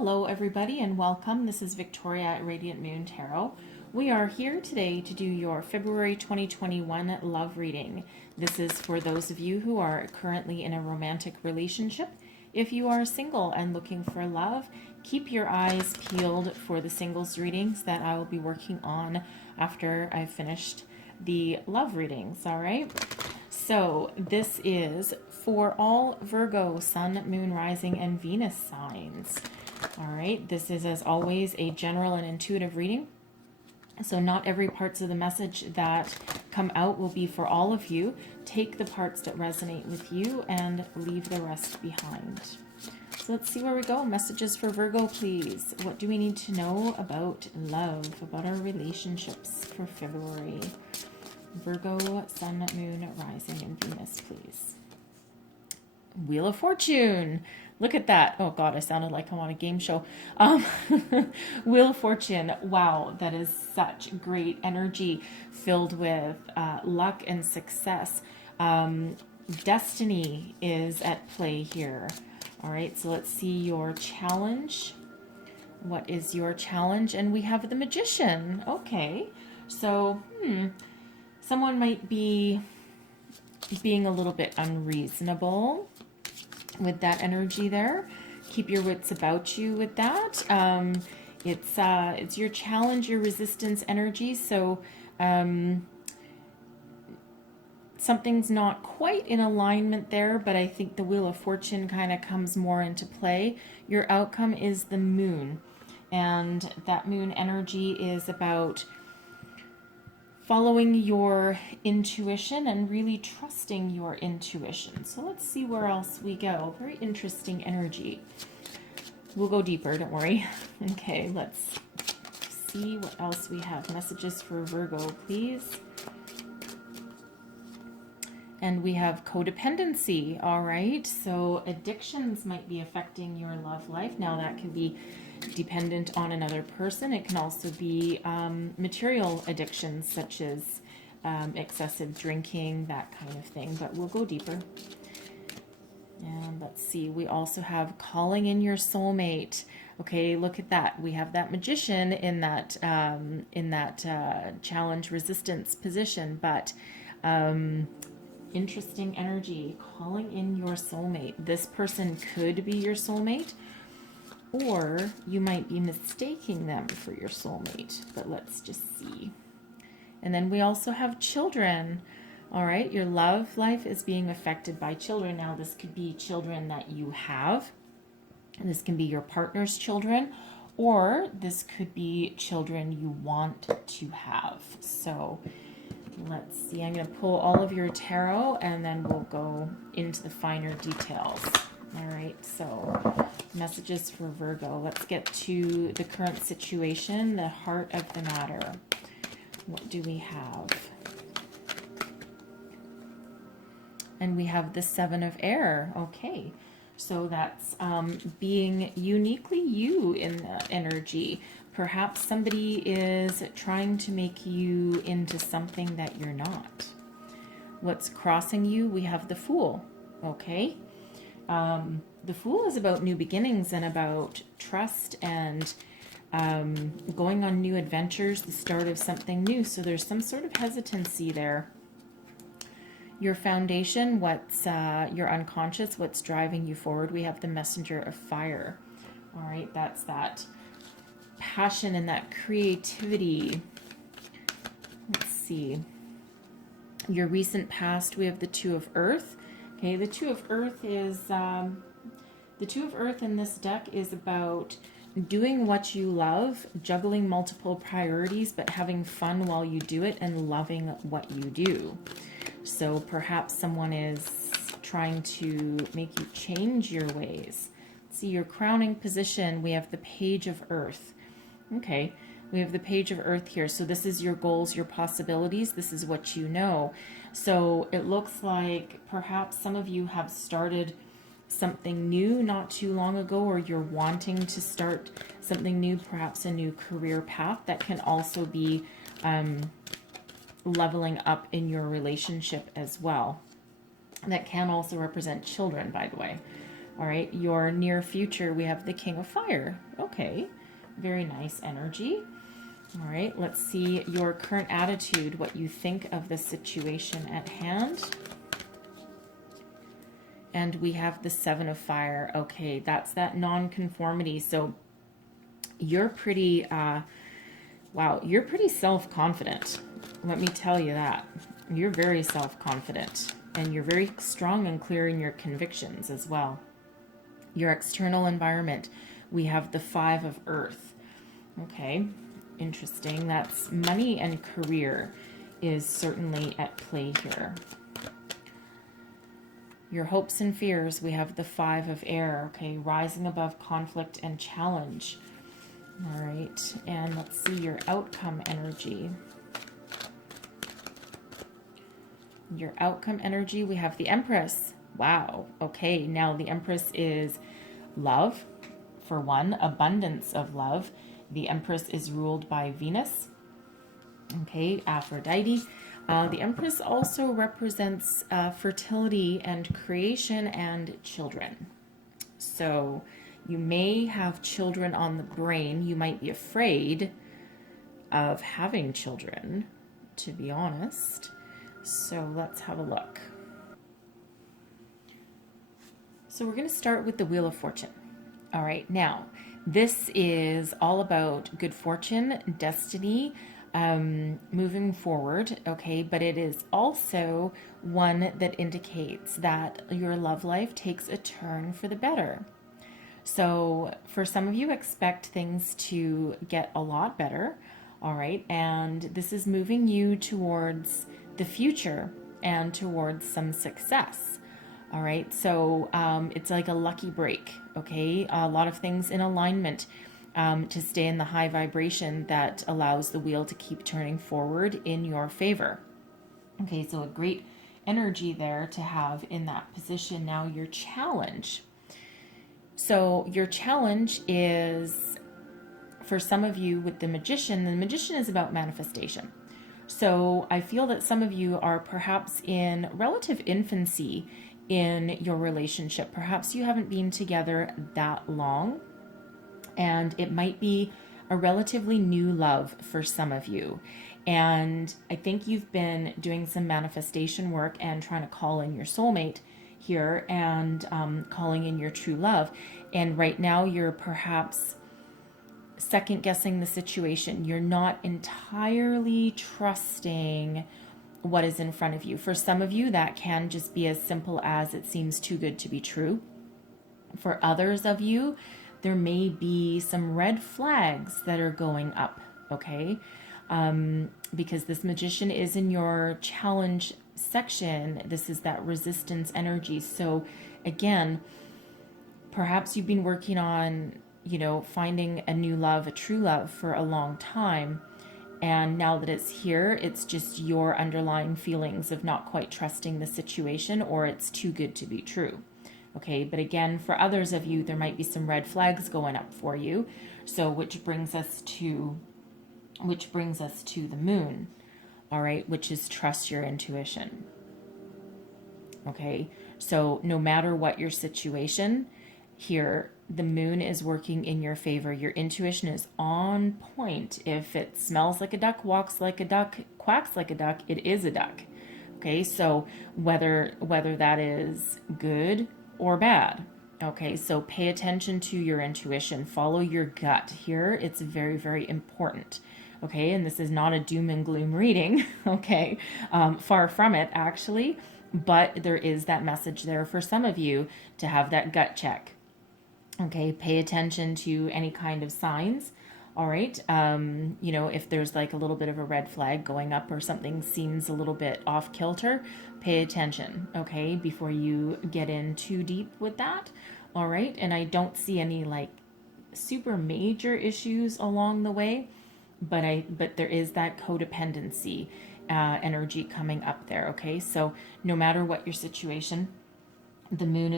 Hello everybody and welcome. This is Victoria at Radiant Moon Tarot. We are here today to do your February 2021 love reading. This is for those of you who are currently in a romantic relationship. If you are single and looking for love, keep your eyes peeled for the singles readings that I will be working on after I've finished the love readings, all right? So this is for all Virgo, Sun, Moon, Rising, and Venus signs. All right, this is, as always, a general and intuitive reading. So not every parts of the message that come out will be for all of you. Take the parts that resonate with you and leave the rest behind. So let's see where we go. Messages for Virgo, please. What do we need to know about love, about our relationships for February? Virgo, Sun, Moon, Rising, and Venus, please. Wheel of Fortune. Look at that. Oh God, I sounded like I'm on a game show. Wheel of Fortune. Wow, that is such great energy filled with luck and success. Destiny is at play here. All right, so let's see your challenge. What is your challenge? And we have the Magician. Okay, so someone might be being a little bit unreasonable with that energy there. Keep your wits about you with that. It's your challenge, your resistance energy. So something's not quite in alignment there, but I think the Wheel of Fortune kind of comes more into play. Your outcome is the Moon, and that Moon energy is about following your intuition and really trusting your intuition. So let's see where else we go. Very interesting energy. We'll go deeper, don't worry. Okay, let's see what else we have. Messages for Virgo, please. And we have codependency, all right? So addictions might be affecting your love life. Now that can be dependent on another person. It can also be material addictions such as excessive drinking, that kind of thing, but we'll go deeper. And let's see, we also have calling in your soulmate. Okay, look at that. We have that Magician in that challenge resistance position, but interesting energy, calling in your soulmate. This person could be your soulmate, or you might be mistaking them for your soulmate, but let's just see. And then we also have children. All right, your love life is being affected by children. Now, this could be children that you have. This can be your partner's children, or this could be children you want to have. So let's see. I'm going to pull all of your tarot, and then we'll go into the finer details. All right, so messages for Virgo. Let's get to the current situation, the heart of the matter. What do we have? And we have the Seven of Air. Okay, so that's being uniquely you in the energy. Perhaps somebody is trying to make you into something that you're not. What's crossing you? We have the Fool. Okay. The Fool is about new beginnings and about trust and going on new adventures, the start of something new. So there's some sort of hesitancy there. Your foundation, what's your unconscious, what's driving you forward? We have the Messenger of Fire. All right, that's that passion and that creativity. Let's see. Your recent past, we have the Two of Earth. Okay, the Two of Earth is, the Two of Earth in this deck is about doing what you love, juggling multiple priorities, but having fun while you do it and loving what you do. So perhaps someone is trying to make you change your ways. See, your crowning position, we have the Page of Earth. Okay, we have the Page of Earth here. So this is your goals, your possibilities. This is what you know. So it looks like perhaps some of you have started something new not too long ago, or you're wanting to start something new, perhaps a new career path. That can also be leveling up in your relationship as well. That can also represent children, by the way. All right, your near future, we have the King of Fire. Okay, very nice energy. All right, let's see your current attitude, what you think of the situation at hand. And we have the Seven of Fire. Okay, that's that non-conformity. So you're pretty, wow, you're pretty self-confident. Let me tell you that. You're very self-confident, and you're very strong and clear in your convictions as well. Your external environment, we have the Five of Earth. Okay, interesting. That's money and career is certainly at play here. Your hopes and fears, we have the Five of Air. Okay, rising above conflict and challenge. All right, and let's see your outcome energy. Your outcome energy, we have the Empress. Wow, okay, now the Empress is love, for one, abundance of love. The Empress is ruled by Venus, okay, Aphrodite. The Empress also represents fertility and creation and children. So you may have children on the brain. You might be afraid of having children, to be honest. So let's have a look. So we're going to start with the Wheel of Fortune. All right, now this is all about good fortune, destiny, moving forward, okay, but it is also one that indicates that your love life takes a turn for the better. So for some of you, expect things to get a lot better, all right, and this is moving you towards the future and towards some success. All right, so it's like a lucky break, okay? A lot of things in alignment to stay in the high vibration that allows the wheel to keep turning forward in your favor. Okay, so a great energy there to have in that position. Now your challenge. So your challenge is, for some of you with the Magician is about manifestation. So I feel that some of you are perhaps in relative infancy in your relationship. Perhaps you haven't been together that long, and it might be a relatively new love for some of you. And I think you've been doing some manifestation work and trying to call in your soulmate here and calling in your true love. And right now you're perhaps second guessing the situation. You're not entirely trusting what is in front of you. For some of you, that can just be as simple as it seems too good to be true. For others of you, there may be some red flags that are going up, okay? Because this Magician is in your challenge section. This is that resistance energy. So again, perhaps you've been working on, finding a new love, a true love for a long time. And now that it's here, it's just your underlying feelings of not quite trusting the situation, or it's too good to be true. Okay, but again, for others of you, there might be some red flags going up for you. So which brings us to the Moon, all right, which is trust your intuition. Okay, so no matter what your situation here, the Moon is working in your favor. Your intuition is on point. If it smells like a duck, walks like a duck, quacks like a duck, it is a duck. Okay, so whether that is good or bad. Okay, so pay attention to your intuition. Follow your gut. Here, it's very, very important. Okay, and this is not a doom and gloom reading. Okay, far from it, actually. But there is that message there for some of you to have that gut check. Okay, pay attention to any kind of signs. All right, if there's like a little bit of a red flag going up or something seems a little bit off kilter, pay attention, okay, before you get in too deep with that. All right, and I don't see any like super major issues along the way, but there is that codependency energy coming up there. Okay, so no matter what your situation, the moon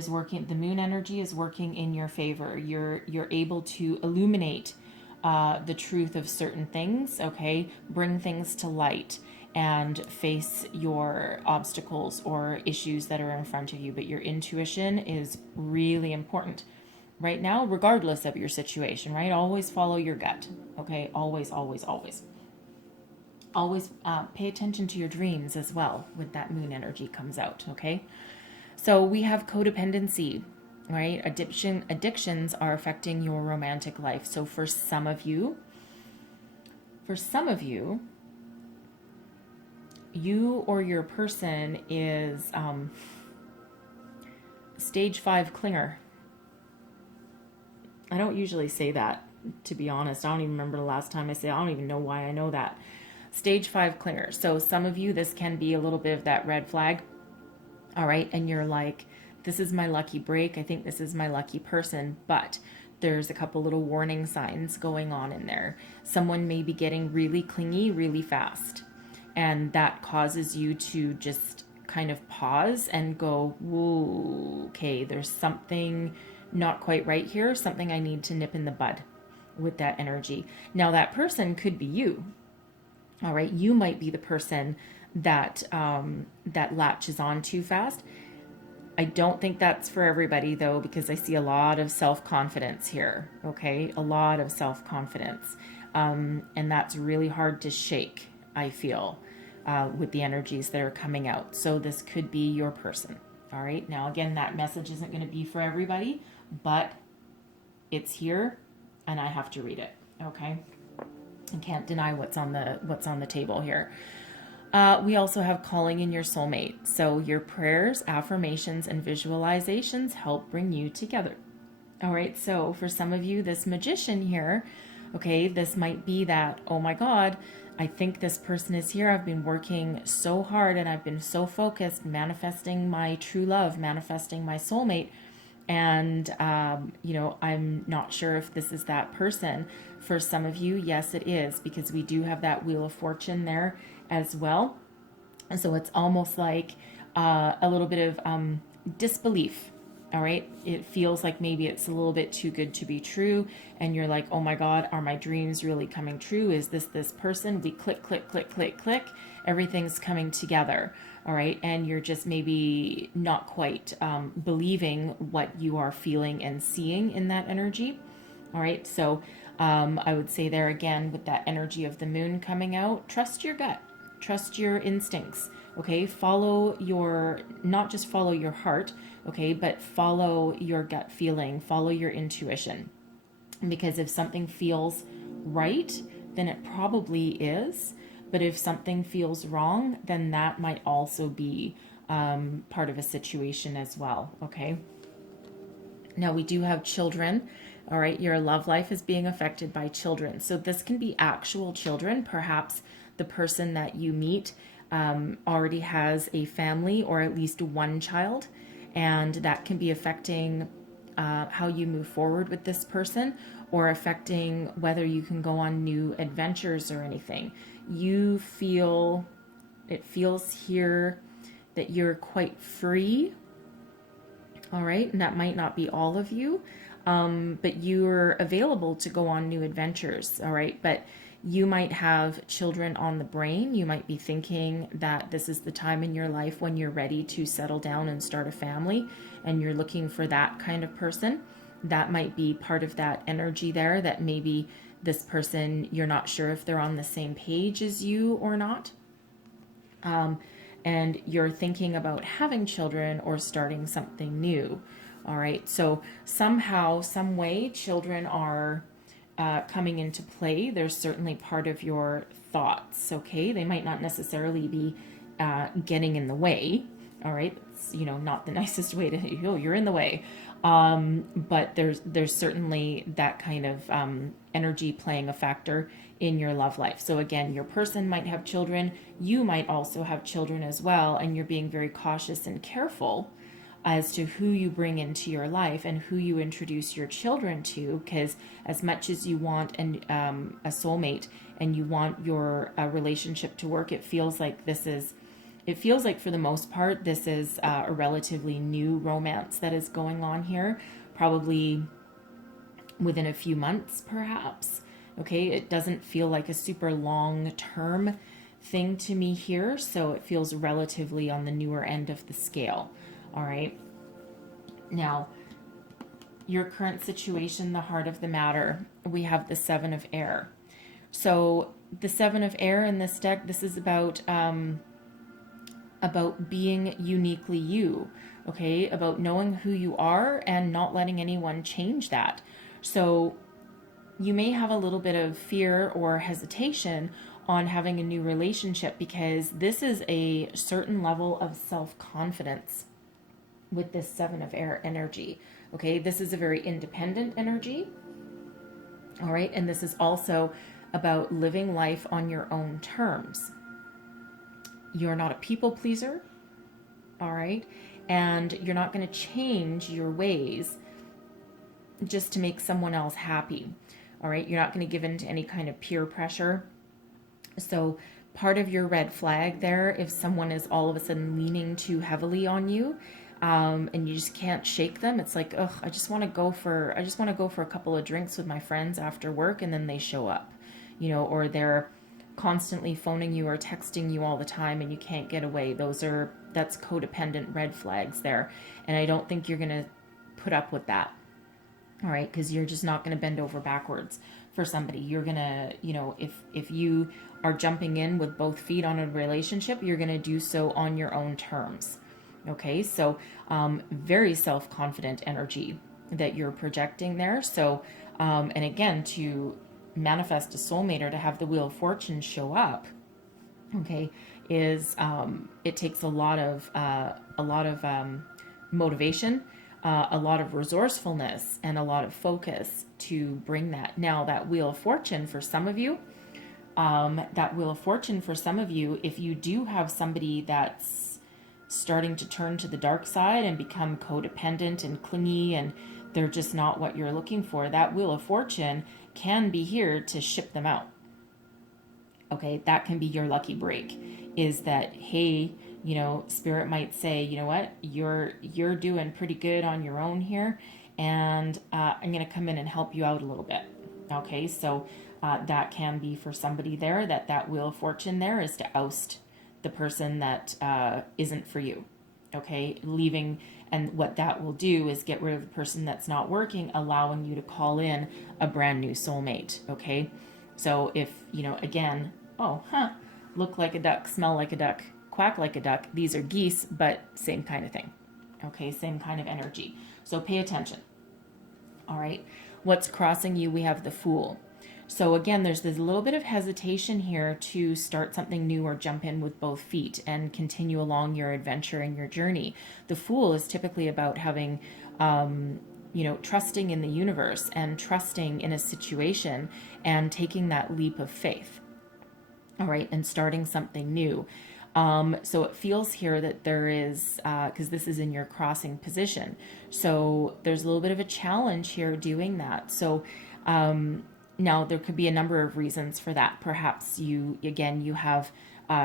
energy is working in your favor. You're able to illuminate the truth of certain things, okay, bring things to light, and face your obstacles or issues that are in front of you. But your intuition is really important right now, regardless of your situation, right? Always follow your gut, okay? Always, always, always. Always pay attention to your dreams as well when that moon energy comes out, okay? So we have codependency, right? Addictions are affecting your romantic life. So for some of you, you or your person is stage 5 clinger. I don't usually say that, to be honest. I don't even remember the last time I said. I don't even know why I know that. Stage 5 clinger. So some of you, this can be a little bit of that red flag. All right. And you're like, this is my lucky break. I think this is my lucky person. But there's a couple little warning signs going on in there. Someone may be getting really clingy really fast. And that causes you to just kind of pause and go, whoa, okay, there's something not quite right here, something I need to nip in the bud with that energy. Now that person could be you. All right, you might be the person that that latches on too fast. I don't think that's for everybody though, because I see a lot of self-confidence here. Okay, a lot of self-confidence, and that's really hard to shake, I feel, with the energies that are coming out. So this could be your person. All right, now again, that message isn't going to be for everybody, but it's here and I have to read it. Okay, I can't deny what's on the table here. We also have calling in your soulmate. So your prayers, affirmations, and visualizations help bring you together. All right, so for some of you, this magician here, okay, this might be that, oh my God, I think this person is here. I've been working so hard and I've been so focused, manifesting my true love, manifesting my soulmate. And, I'm not sure if this is that person. For some of you, yes, it is, because we do have that Wheel of Fortune there as well. And so it's almost like a little bit of disbelief. All right. It feels like maybe it's a little bit too good to be true. And you're like, oh my God, are my dreams really coming true? Is this person? We click, click, click, click, click. Everything's coming together. All right. And you're just maybe not quite believing what you are feeling and seeing in that energy. All right. So I would say there again, with that energy of the moon coming out, trust your gut, trust your instincts. Okay. Not just follow your heart. Okay. But follow your gut feeling, follow your intuition. Because if something feels right, then it probably is. But if something feels wrong, then that might also be part of a situation as well, okay? Now, we do have children, all right? Your love life is being affected by children. So this can be actual children. Perhaps the person that you meet already has a family or at least one child, and that can be affecting how you move forward with this person, or affecting whether you can go on new adventures or anything. It feels here that you're quite free. All right. And that might not be all of you, but you're available to go on new adventures. All right. But you might have children on the brain. You might be thinking that this is the time in your life when you're ready to settle down and start a family, and you're looking for that kind of person. That might be part of that energy there, that maybe this person, you're not sure if they're on the same page as you or not. And you're thinking about having children or starting something new. All right. So somehow, some way, children are coming into play. There's certainly part of your thoughts. Okay. They might not necessarily be getting in the way. All right. It's, not the nicest way to, you're in the way. But there's certainly that kind of energy playing a factor in your love life. So again, your person might have children. You might also have children as well. And you're being very cautious and careful as to who you bring into your life and who you introduce your children to. Because as much as you want a soulmate and you want your relationship to work, it feels like for the most part, this is a relatively new romance that is going on here, probably within a few months, perhaps. Okay, it doesn't feel like a super long-term thing to me here, so it feels relatively on the newer end of the scale. All right. Now, your current situation, the heart of the matter, we have the Seven of Air. So the Seven of Air in this deck, this is about being uniquely you, okay? About knowing who you are and not letting anyone change that. So you may have a little bit of fear or hesitation on having a new relationship because this is a certain level of self-confidence with this Seven of Air energy. Okay, this is a very independent energy. All right, and this is also about living life on your own terms. You're not a people pleaser. All right, and you're not going to change your ways just to make someone else happy. All right, you're not going to give in to any kind of peer pressure. So part of your red flag there, if someone is all of a sudden leaning too heavily on you, and you just can't shake them, it's like, ugh, I just want to go for a couple of drinks with my friends after work, and then they show up, or they're constantly phoning you or texting you all the time and you can't get away. That's codependent red flags there. And I don't think you're going to put up with that. All right, because you're just not going to bend over backwards for somebody. You're going to, if you are jumping in with both feet on a relationship, you're going to do so on your own terms. Okay, so very self-confident energy that you're projecting there. So, and again, to manifest a soulmate or to have the Wheel of Fortune show up, okay, is it takes a lot of motivation, a lot of resourcefulness, and a lot of focus to bring that. Now, that Wheel of Fortune for some of you, if you do have somebody that's starting to turn to the dark side and become codependent and clingy and they're just not what you're looking for, that Wheel of Fortune can be here to ship them out. Okay, that can be your lucky break, is that, hey, Spirit might say, you know what, you're doing pretty good on your own here, and I'm going to come in and help you out a little bit. Okay, so that can be for somebody there, that Wheel of Fortune there is to oust the person that isn't for you. Okay, leaving, and what that will do is get rid of the person that's not working, allowing you to call in a brand new soulmate. Okay, so if, again, look like a duck, smell like a duck, quack like a duck, these are geese, but same kind of thing. Okay, same kind of energy. So pay attention. All right, what's crossing you? We have the Fool. So again, there's this little bit of hesitation here to start something new or jump in with both feet and continue along your adventure and your journey. The Fool is typically about having, trusting in the universe and trusting in a situation and taking that leap of faith. All right, and starting something new. So it feels here that there is, because this is in your crossing position, so there's a little bit of a challenge here doing that. So now there could be a number of reasons for that. Perhaps you have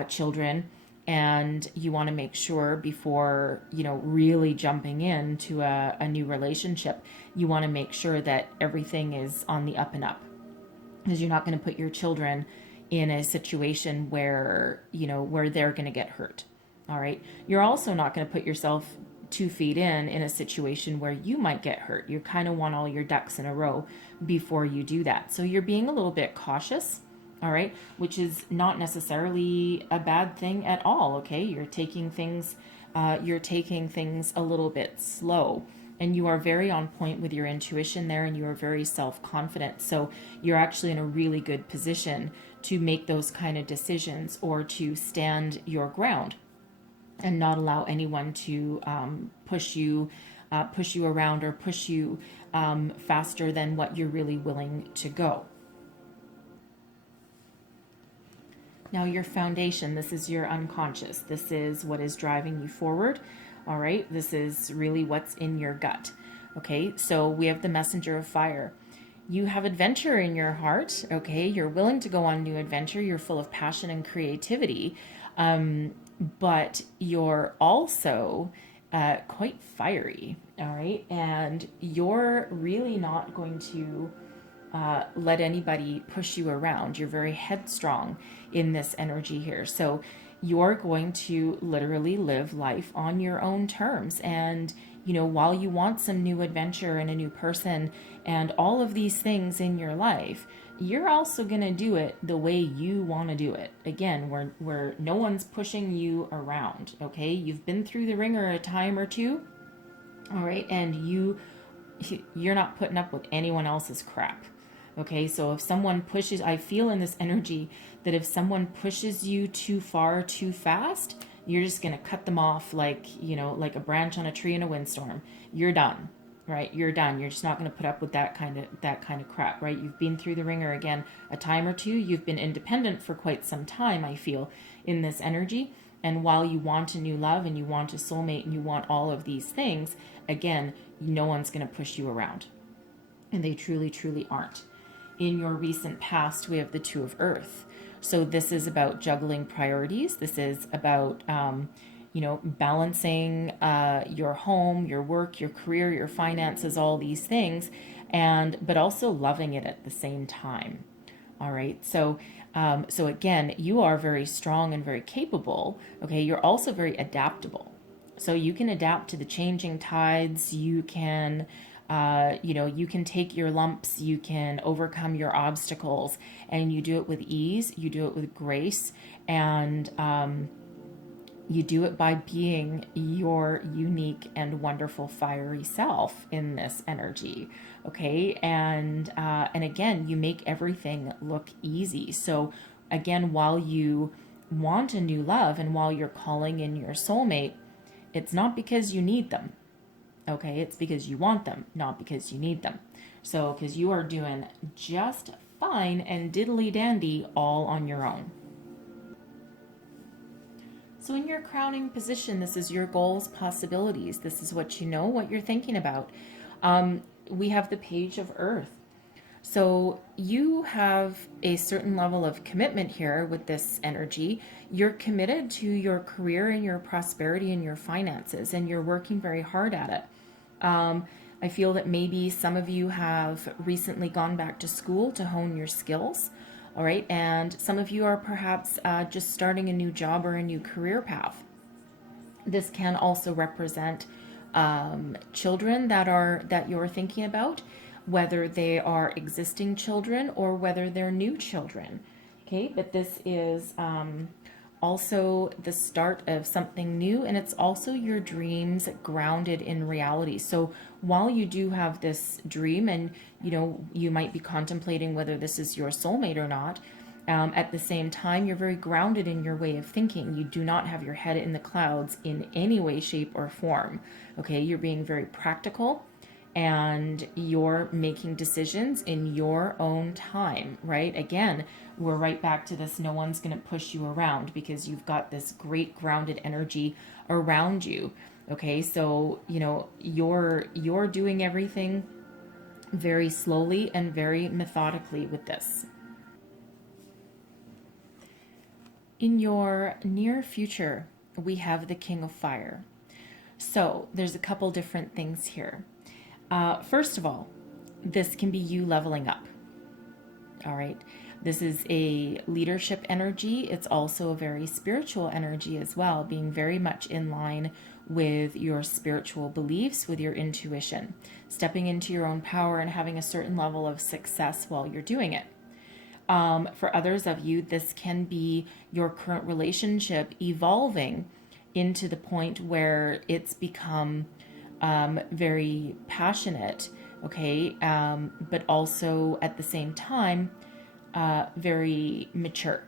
children and you want to make sure before, really jumping into a new relationship, you want to make sure that everything is on the up and up, because you're not going to put your children in a situation where, where they're going to get hurt. All right. You're also not going to put yourself 2 feet in a situation where you might get hurt. You kind of want all your ducks in a row before you do that. So you're being a little bit cautious. All right. Which is not necessarily a bad thing at all. Okay. You're taking things a little bit slow. And you are very on point with your intuition there, and you are very self-confident. So you're actually in a really good position to make those kind of decisions or to stand your ground and not allow anyone to push you around or push you faster than what you're really willing to go. Now, your foundation, this is your unconscious. This is what is driving you forward. All right, this is really what's in your gut. Okay, so we have the Messenger of Fire. You have adventure in your heart. Okay, you're willing to go on new adventure. You're full of passion and creativity, but you're also quite fiery. All right, and you're really not going to let anybody push you around. You're very headstrong in this energy here. So you're going to literally live life on your own terms. And, you know, while you want some new adventure and a new person and all of these things in your life, you're also going to do it the way you want to do it. Again, where no one's pushing you around. Okay. You've been through the ringer a time or two. All right. And you're not putting up with anyone else's crap. Okay, so if someone pushes, I feel in this energy that if someone pushes you too far, too fast, you're just going to cut them off like, you know, like a branch on a tree in a windstorm. You're done, right? You're done. You're just not going to put up with that kind of crap, right? You've been through the ringer again a time or two. You've been independent for quite some time, I feel, in this energy. And while you want a new love and you want a soulmate and you want all of these things, again, no one's going to push you around. And they truly, truly aren't. In your recent past, we have the Two of Earth. So this is about juggling priorities. This is about, you know, balancing your home, your work, your career, your finances, all these things, but also loving it at the same time. All right. So, so again, you are very strong and very capable. Okay. You're also very adaptable. So you can adapt to the changing tides. You can, you know, you can take your lumps, you can overcome your obstacles, and you do it with ease, you do it with grace, and you do it by being your unique and wonderful fiery self in this energy. Okay. And again, you make everything look easy. So again, while you want a new love and while you're calling in your soulmate, it's not because you need them. Okay, it's because you want them, not because you need them. So, because you are doing just fine and diddly dandy all on your own. So in your crowning position, this is your goals, possibilities. This is what you know, what you're thinking about. We have the Page of Earth. So you have a certain level of commitment here with this energy. You're committed to your career and your prosperity and your finances, and you're working very hard at it. I feel that maybe some of you have recently gone back to school to hone your skills. All right. And some of you are perhaps just starting a new job or a new career path. This can also represent children that you're thinking about, whether they are existing children or whether they're new children. Okay, but this is also the start of something new, and it's also your dreams grounded in reality. So while you do have this dream, and you know, you might be contemplating whether this is your soulmate or not, at the same time, you're very grounded in your way of thinking. You do not have your head in the clouds in any way, shape, or form. Okay, you're being very practical, and you're making decisions in your own time, right? Again, we're right back to this, no one's going to push you around because you've got this great grounded energy around you. Okay, so, you know, you're doing everything very slowly and very methodically with this. In your near future, we have the King of Fire. So there's a couple different things here. First of all, this can be you leveling up. All right. This is a leadership energy. It's also a very spiritual energy as well, being very much in line with your spiritual beliefs, with your intuition, stepping into your own power and having a certain level of success while you're doing it. For others of you, this can be your current relationship evolving into the point where it's become very passionate, okay, but also at the same time, very mature.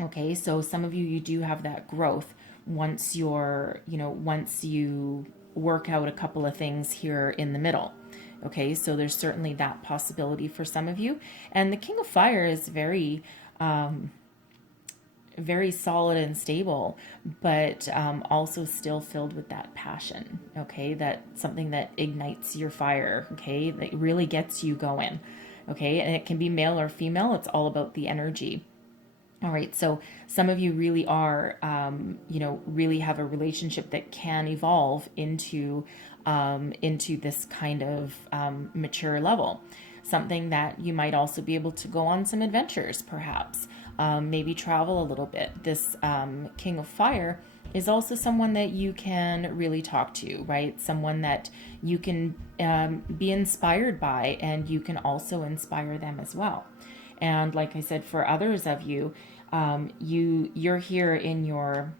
Okay, so some of you do have that growth once once you work out a couple of things here in the middle. Okay, so there's certainly that possibility for some of you. And the King of Fire is very, very solid and stable, but also still filled with that passion. Okay, that's something that ignites your fire. Okay, that really gets you going. Okay, and it can be male or female. It's all about the energy. All right, so some of you really are, really have a relationship that can evolve into this kind of mature level. something that you might also be able to go on some adventures, perhaps, maybe travel a little bit. This King of Fire is also someone that you can really talk to, right? Someone that you can be inspired by, and you can also inspire them as well. And like I said, for others of you, you're here in your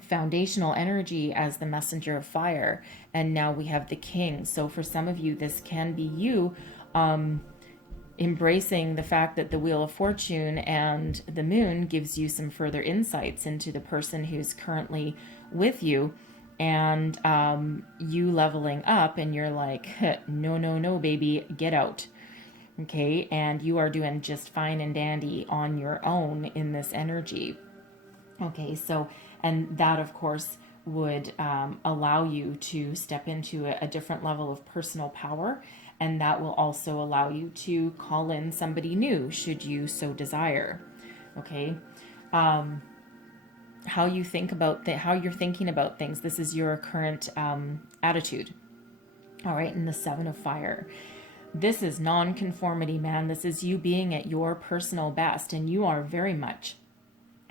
foundational energy as the messenger of fire, and now we have the king. So for some of you, this can be you embracing the fact that the Wheel of Fortune and the moon gives you some further insights into the person who's currently with you, and you leveling up, and you're like, no, no, no, baby, get out. Okay, and you are doing just fine and dandy on your own in this energy. Okay, so, and that of course would allow you to step into a different level of personal power, and that will also allow you to call in somebody new should you so desire. Okay, how you think about how you're thinking about things. This is your current attitude. All right, and the Seven of Fire. This is non-conformity, man. This is you being at your personal best, and you are very much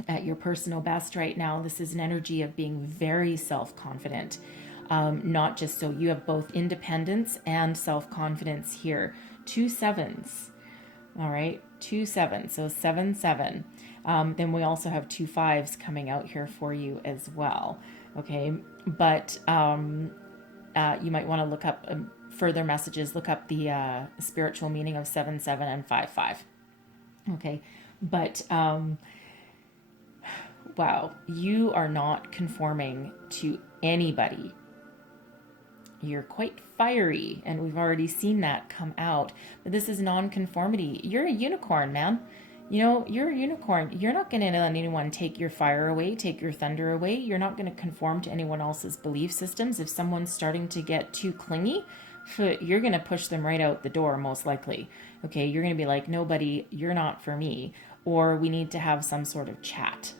at your personal best right now. This is an energy of being very self-confident. Not just so. You have both independence and self-confidence here. 2 sevens. All right, 2 sevens. So 7 7. Then we also have 2 5s coming out here for you as well. Okay, but you might want to look up further messages. Look up the spiritual meaning of 7 7 and 5 5. Okay, but wow, you are not conforming to anybody. You're quite fiery, and we've already seen that come out. But this is non-conformity. You're a unicorn, man. You know, you're a unicorn. You're not going to let anyone take your fire away, take your thunder away. You're not going to conform to anyone else's belief systems. If someone's starting to get too clingy, you're going to push them right out the door, most likely. Okay, you're going to be like, nobody, you're not for me. Or we need to have some sort of chat.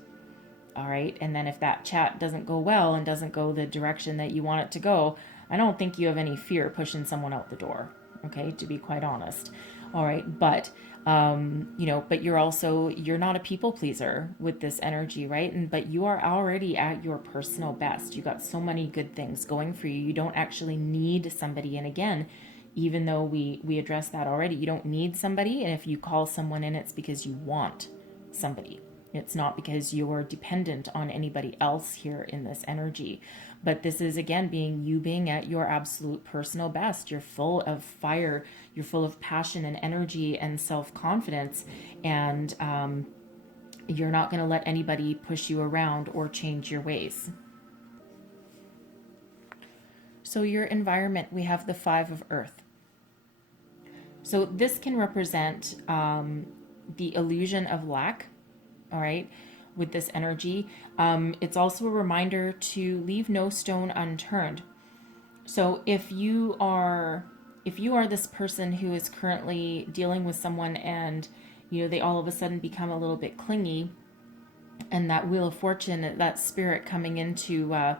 All right, and then if that chat doesn't go well and doesn't go the direction that you want it to go, I don't think you have any fear pushing someone out the door, okay, to be quite honest. All right, but, but you're not a people pleaser with this energy, right? But you are already at your personal best. You got so many good things going for you. You don't actually need somebody. And again, even though we addressed that already, you don't need somebody. And if you call someone in, it's because you want somebody. It's not because you're dependent on anybody else here in this energy. But this is, again, being at your absolute personal best. You're full of fire. You're full of passion and energy and self-confidence. And you're not going to let anybody push you around or change your ways. So your environment, we have the 5 of Earth. So this can represent the illusion of lack. All right, with this energy. It's also a reminder to leave no stone unturned. So if you are this person who is currently dealing with someone, and they all of a sudden become a little bit clingy, and that Wheel of Fortune, that spirit coming in to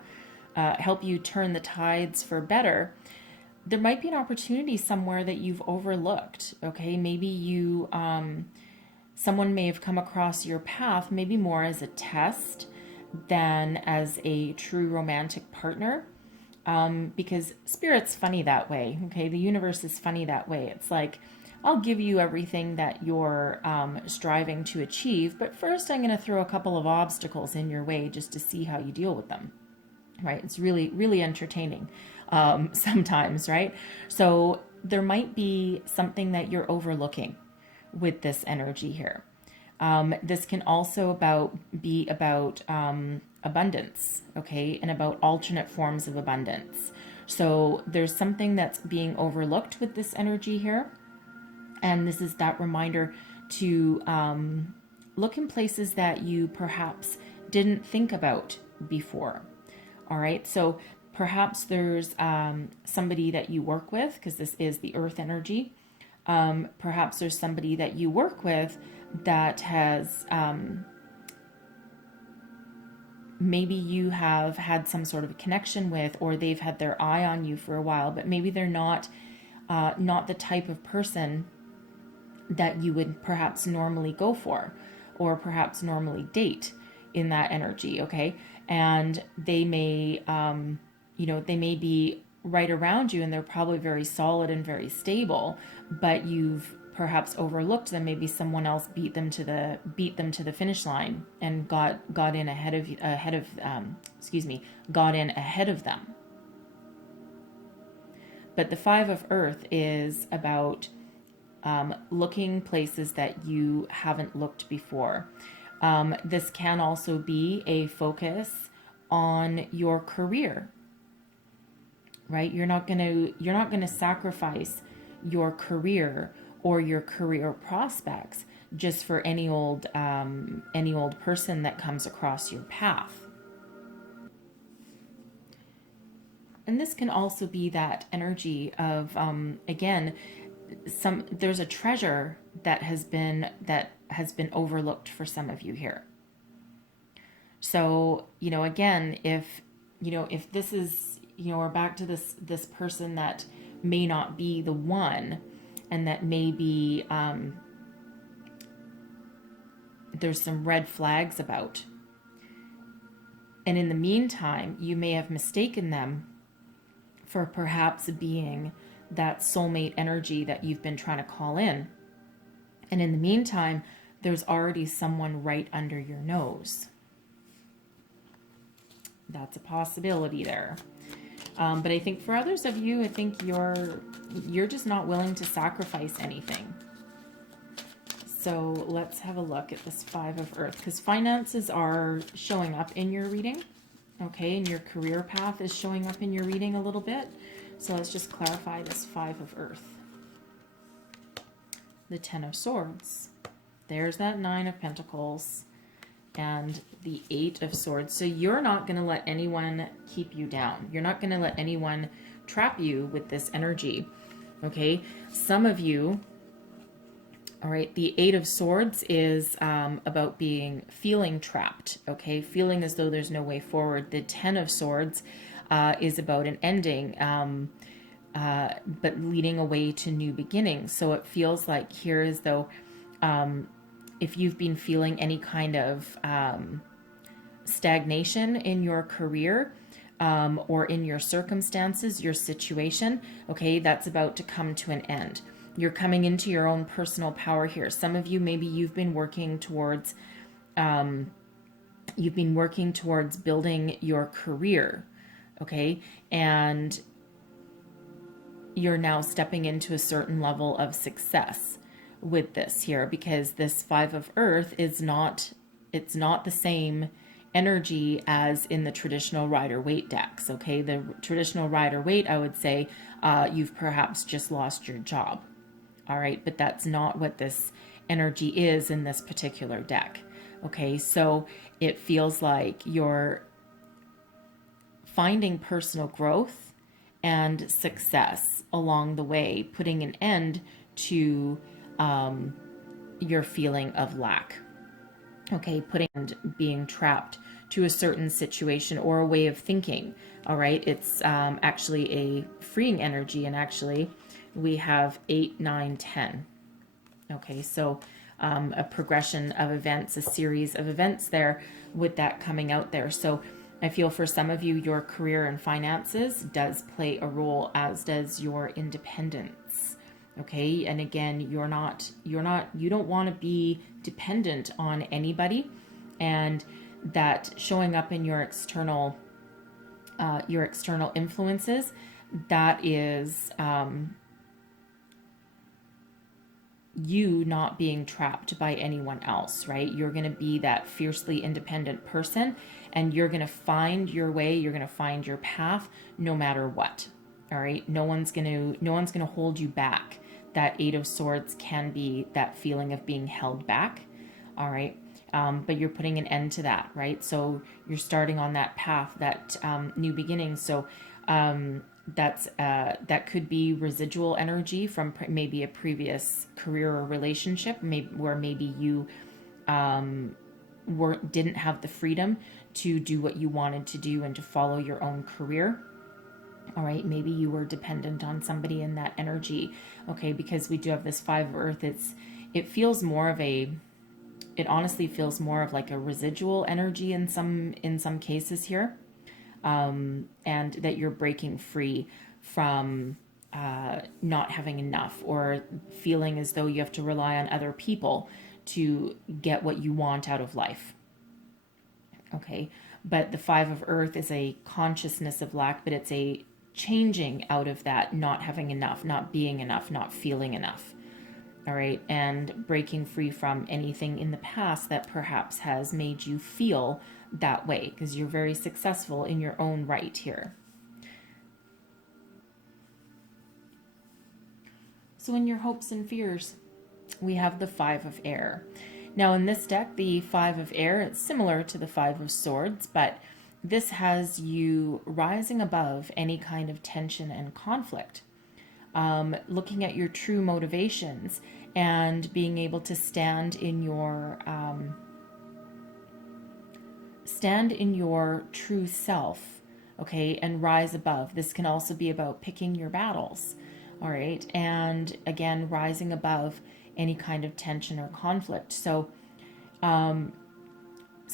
help you turn the tides for better, there might be an opportunity somewhere that you've overlooked. Okay, maybe someone may have come across your path maybe more as a test than as a true romantic partner, because Spirit's funny that way, okay? The universe is funny that way. It's like, I'll give you everything that you're striving to achieve, but first I'm going to throw a couple of obstacles in your way just to see how you deal with them, right? It's really, really entertaining sometimes, right? So there might be something that you're overlooking with this energy here. This can also be about abundance, okay, and about alternate forms of abundance. So there's something that's being overlooked with this energy here, and this is that reminder to look in places that you perhaps didn't think about before. All right, so perhaps there's somebody that you work with, because this is the Earth energy. Perhaps there's somebody that you work with that has, maybe you have had some sort of connection with, or they've had their eye on you for a while, but maybe they're not not the type of person that you would perhaps normally go for or perhaps normally date in that energy, okay? And they may, they may be right around you and they're probably very solid and very stable, but you've perhaps overlooked them. Maybe someone else beat them to the finish line and got in got in ahead of them. But the Five of Earth is about looking places that you haven't looked before. This can also be a focus on your career, right? You're not gonna sacrifice your career or your career prospects just for any old person that comes across your path. And this can also be that energy of again, there's a treasure that has been overlooked for some of you here. So, again, if this is, we're back to this person that may not be the one, and that may be there's some red flags about. And in the meantime, you may have mistaken them for perhaps being that soulmate energy that you've been trying to call in. And in the meantime, there's already someone right under your nose. That's a possibility there. But I think for others of you, I think you're just not willing to sacrifice anything. So let's have a look at this Five of Earth, because finances are showing up in your reading. Okay, and your career path is showing up in your reading a little bit. So let's just clarify this Five of Earth. The Ten of Swords. There's that Nine of Pentacles. And the Eight of Swords. So you're not going to let anyone keep you down. You're not going to let anyone trap you with this energy. Okay, some of you... All right, the Eight of Swords is about feeling trapped, okay? Feeling as though there's no way forward. The Ten of Swords is about an ending, but leading away to new beginnings. So it feels like here as though if you've been feeling any kind of stagnation in your career or in your circumstances, your situation, okay, that's about to come to an end. You're coming into your own personal power here. Some of you, maybe you've been working towards building your career, okay? And you're now stepping into a certain level of success with this here, because this Five of Earth is not the same energy as in the traditional Rider-Waite decks, okay? The traditional Rider-Waite, I would say, you've perhaps just lost your job. All right, but that's not what this energy is in this particular deck. Okay, so it feels like you're finding personal growth and success along the way, putting an end to your feeling of lack. Okay, being trapped to a certain situation or a way of thinking. All right, it's actually a freeing energy, and actually we have 8, 9, 10. Okay, so a progression of events, a series of events there with that coming out there. So I feel for some of you, your career and finances does play a role, as does your independence. Okay, and again, you don't want to be dependent on anybody, and that showing up in your external influences, that is you not being trapped by anyone else, right? You're going to be that fiercely independent person, and you're going to find your way, you're going to find your path no matter what. All right, no one's going to hold you back. That Eight of Swords can be that feeling of being held back. All right, but you're putting an end to that, right? So you're starting on that path, that new beginning. So that could be residual energy from maybe a previous career or relationship, where maybe you didn't have the freedom to do what you wanted to do and to follow your own career. All right, maybe you were dependent on somebody in that energy. Okay, because we do have this Five of Earth, it feels more of a, it honestly feels more of like a residual energy in some cases here, and that you're breaking free from not having enough, or feeling as though you have to rely on other people to get what you want out of life. Okay, but the Five of Earth is a consciousness of lack, but it's a changing out of that, not having enough, not being enough, not feeling enough. All right, and breaking free from anything in the past that perhaps has made you feel that way, because you're very successful in your own right here. So in your hopes and fears, we have the Five of Air. Now in this deck, the Five of Air, it's similar to the Five of Swords, but this has you rising above any kind of tension and conflict, looking at your true motivations and being able to stand in your true self, okay, and rise above. This can also be about picking your battles, all right, and again, rising above any kind of tension or conflict. So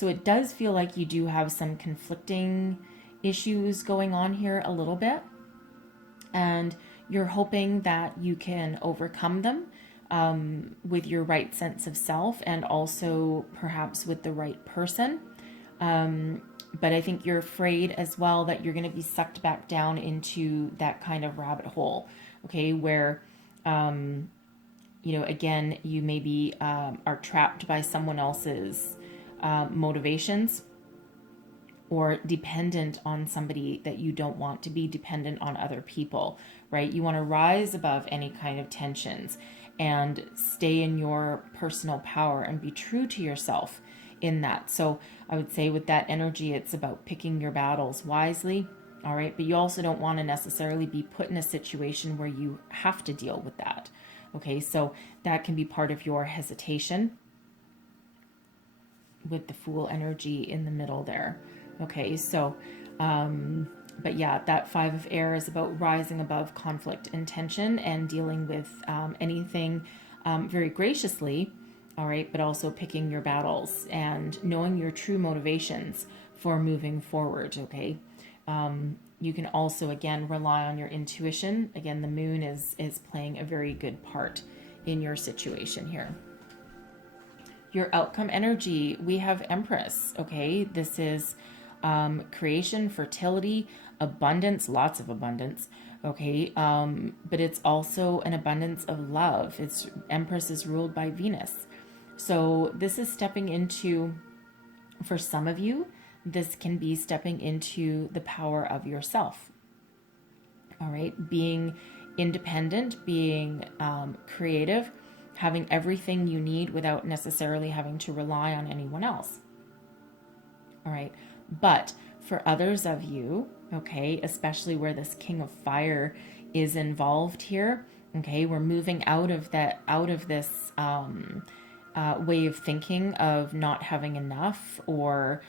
it does feel like you do have some conflicting issues going on here a little bit, and you're hoping that you can overcome them with your right sense of self, and also perhaps with the right person. But I think you're afraid as well that you're going to be sucked back down into that kind of rabbit hole, okay, where, again, you maybe are trapped by someone else's motivations, or dependent on somebody that you don't want to be dependent on other people, right? You want to rise above any kind of tensions and stay in your personal power and be true to yourself in that. So I would say with that energy, it's about picking your battles wisely, all right? But you also don't want to necessarily be put in a situation where you have to deal with that, okay? So that can be part of your hesitation with the Fool energy in the middle there. Okay, so, but yeah, that Five of Air is about rising above conflict and tension and dealing with anything very graciously, all right, but also picking your battles and knowing your true motivations for moving forward, okay? You can also, again, rely on your intuition. Again, the moon is playing a very good part in your situation here. Your outcome energy, we have Empress, okay? This is creation, fertility, abundance, lots of abundance, okay? But it's also an abundance of love. Empress is ruled by Venus. So this is stepping into, for some of you, this can be stepping into the power of yourself, all right? Being independent, being creative, having everything you need without necessarily having to rely on anyone else. All right. But for others of you, okay, especially where this King of Fire is involved here, okay, we're moving out of this way of thinking of not having enough, or,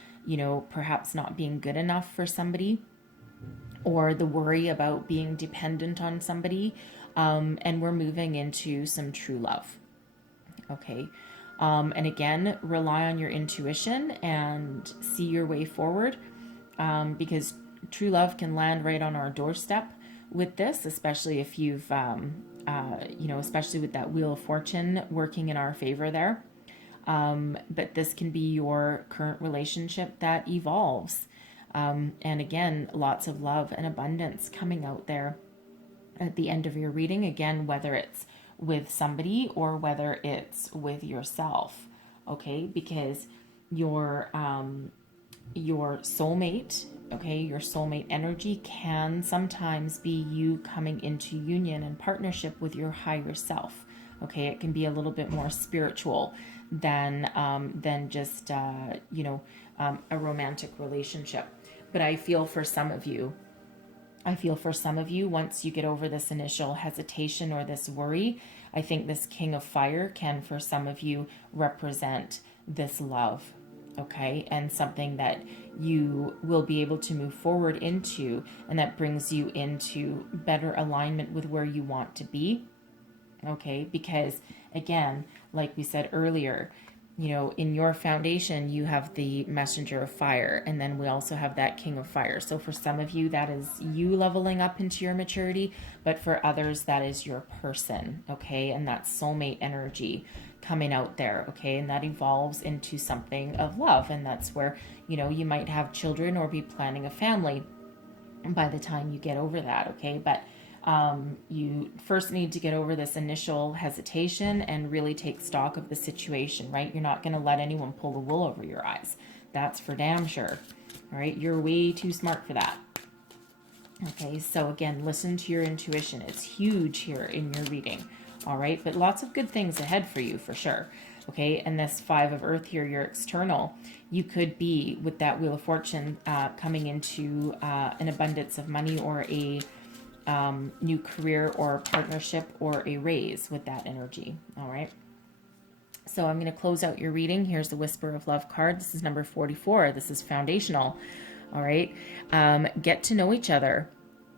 perhaps not being good enough for somebody, or the worry about being dependent on somebody. And we're moving into some true love. Okay. And again, rely on your intuition and see your way forward, because true love can land right on our doorstep with this, especially if you've, especially with that Wheel of Fortune working in our favor there. But this can be your current relationship that evolves. And again, lots of love and abundance coming out there at the end of your reading, again, whether it's with somebody or whether it's with yourself, okay? Because your soulmate, okay, your soulmate energy can sometimes be you coming into union and partnership with your higher self, okay? It can be a little bit more spiritual than just a romantic relationship. But I feel for some of you, once you get over this initial hesitation or this worry, I think this King of Fire can, for some of you, represent this love, okay, and something that you will be able to move forward into, and that brings you into better alignment with where you want to be, okay? Because again, like we said earlier, you know, in your foundation, you have the messenger of fire, and then we also have that king of fire. So for some of you, that is you leveling up into your maturity, but for others, that is your person, okay? And that's soulmate energy coming out there, okay? And that evolves into something of love, and that's where, you know, you might have children or be planning a family by the time you get over that, okay? But you first need to get over this initial hesitation and really take stock of the situation, right? You're not going to let anyone pull the wool over your eyes. That's for damn sure, all right? You're way too smart for that. Okay, so again, listen to your intuition. It's huge here in your reading, all right? But lots of good things ahead for you, for sure. Okay, and this Five of Earth here, your external, you could be, with that Wheel of Fortune, coming into an abundance of money or a new career or partnership or a raise with that energy, all right? So I'm going to close out your reading. Here's the Whisper of Love card. This is number 44. This is foundational, all right? Get to know each other.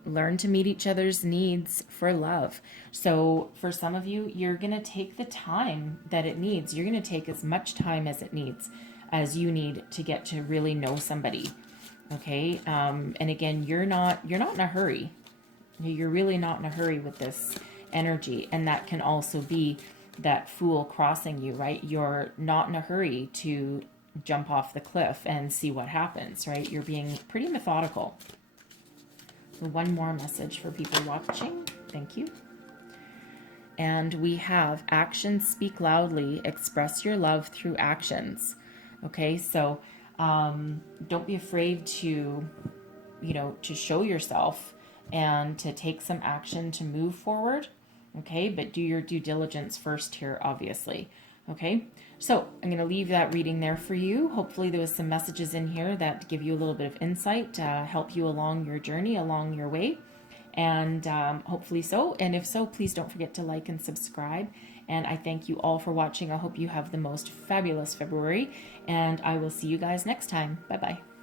Learn to meet each other's needs for love. So for some of you, you're going to take the time that it needs. You're going to take as much time as it needs, as you need to get to really know somebody. Okay. And again, you're not in a hurry. You're really not in a hurry with this energy. And that can also be that Fool crossing you, right? You're not in a hurry to jump off the cliff and see what happens, right? You're being pretty methodical. One more message for people watching. Thank you. And we have actions speak loudly. Express your love through actions. Okay, so don't be afraid to, you know, to show yourself and to take some action to move forward. Okay, but do your due diligence first here, obviously. Okay, so I'm going to leave that reading there for you. Hopefully there was some messages in here that give you a little bit of insight, help you along your journey, along your way, and hopefully so. And if so, please don't forget to like and subscribe. And I thank you all for watching. I hope you have the most fabulous February, and I will see you guys next time. Bye-bye.